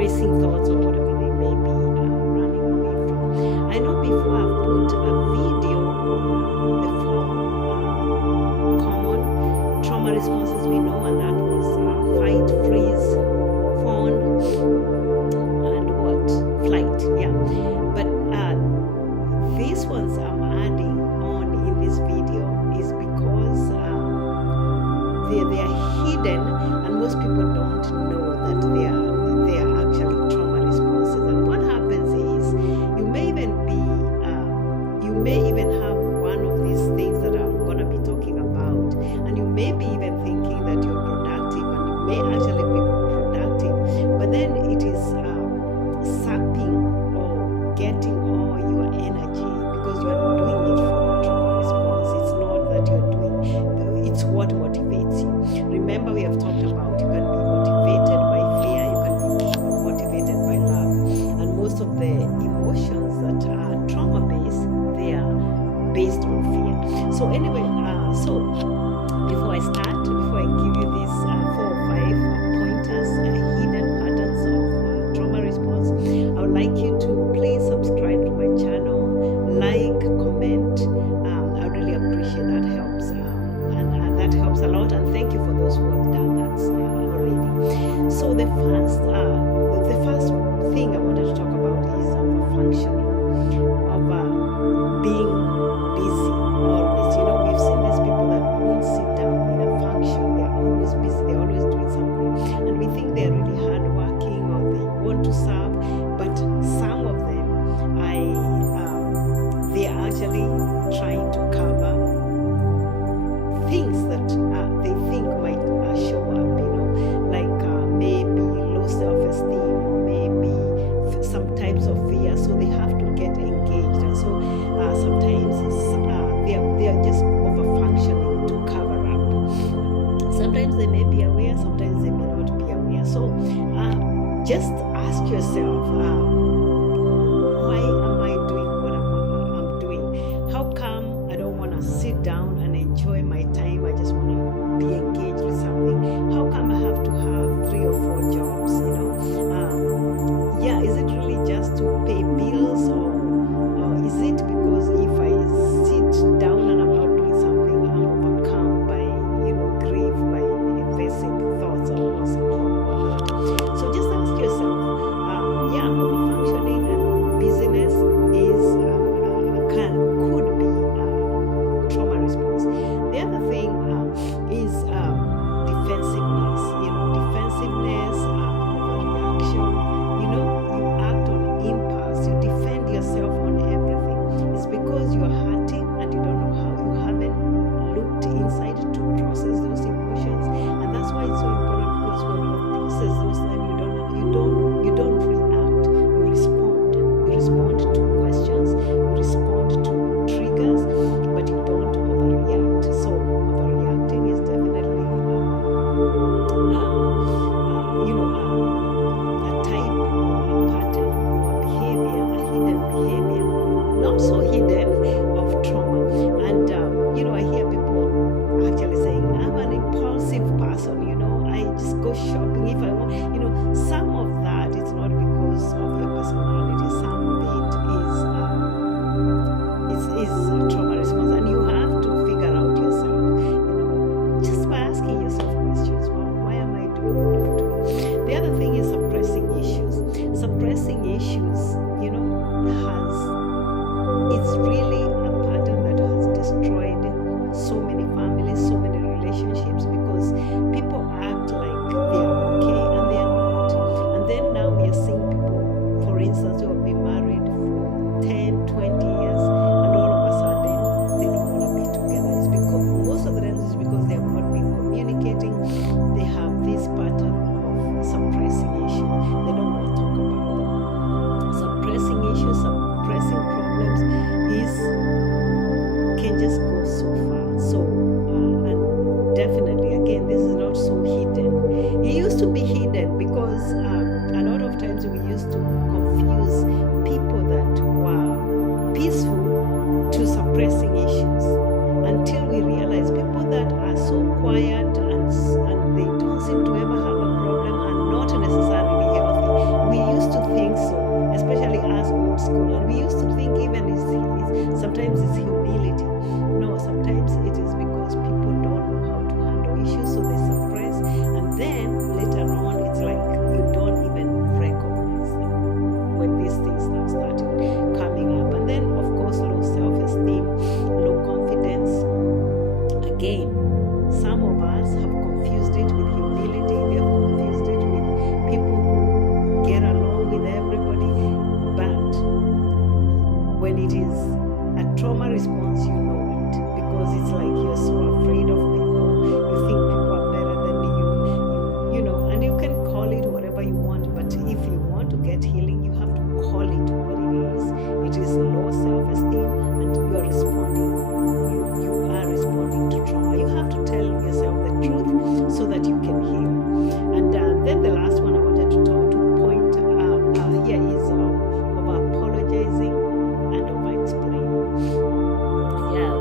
racing thoughts or whatever they may be running away from. I know before I've put a video on the four common trauma responses we know, and that was fight, freeze, fawn, and what? Flight, yeah. But these ones I'm adding on in this video is because they are hidden, and most people don't know that they are actually trauma responses. And what happens is you may even have one of these things that I'm gonna be talking about, and you may be even thinking that you're productive, and you may actually be productive, but then it is sapping or getting all your energy because you are doing it from a trauma response. It's not that you're doing, it's what motivates you. Remember, we have talked about you can be motivated by fear, you can be motivated by love, and most of the emotions that are trauma based, they are based on fear. So anyway, so before I give you these 4 or 5 pointers, hidden patterns of trauma response, I would like you to please subscribe to my channel, like, comment. I really appreciate that. Helps, and that helps a lot. And thank you for those who have done that already. So the first thing I wanted to talk about is functioning, of being busy always. You know, we've seen these people that won't sit down in a function. They're always busy. They're always doing something, and we think they're really hardworking or they want to serve. But some of them, they are actually trying to cover things that they think might show up. You know, like maybe low self-esteem, or maybe some types of fear. So they have to get engaged, and so sometimes they are just over functioning to cover up. Sometimes they may be aware, sometimes they may not be aware. So just ask yourself, why am I doing what I'm doing? How come I don't want to sit down and enjoy my time? I just want to be engaged with something. How come I have to have 3 or 4 jobs? You know, is it really just to pay bills, or is it because if I sit down and I'm not doing something, I'm overcome by grief, by invasive thoughts or what's so just ask yourself, overfunctioning and busyness, trauma response, you know it because it's like you're so afraid of people. You think people are better than and you can call it whatever you want. But if you want to get healing, you have to call it what it is. It is low self-esteem, and you are responding. You are responding to trauma. You have to tell yourself the truth so that you can heal. And then the last one I wanted to point here is over apologizing and over explaining. Yeah,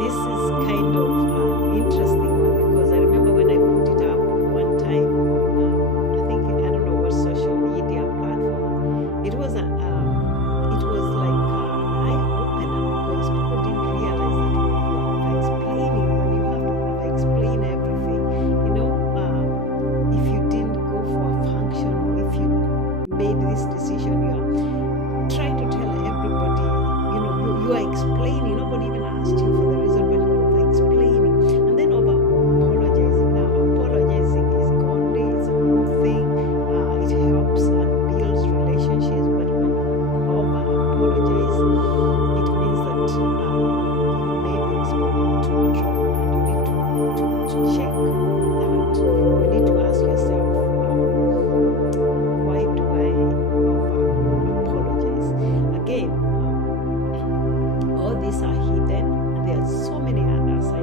this is kind of an interesting one because I remember when I put it up one time on I don't know what social media platform. It was like an eye opener because people didn't realize that when you are explaining, when you have to explain everything, if you didn't go for a function or if you made this decision, you are trying to tell everybody, you are explaining. Nobody even asked you for the reason, but you are explaining. And then over apologizing. Now, apologizing is godly, it's a good thing. It helps and builds relationships. But when you over apologize, it means that you may be responding to trauma, and you need to check that. You need to ask yourself, why do I over apologize? Again, all these are hidden. There are so many others. I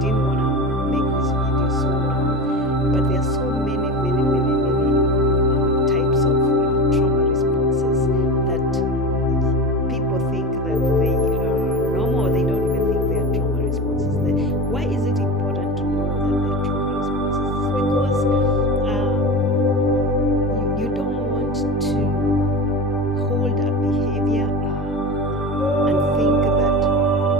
didn't want to make this video so long, but there are so many types of trauma responses that people think that they are normal. They don't even think they are trauma responses. Why is it important to know that they are trauma responses? It's because you don't want to hold a behavior and think that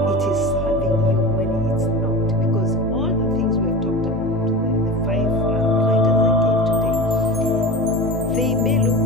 it is serving you when it's not. Because all the things we have talked about, the 5 pointers I gave today, they may look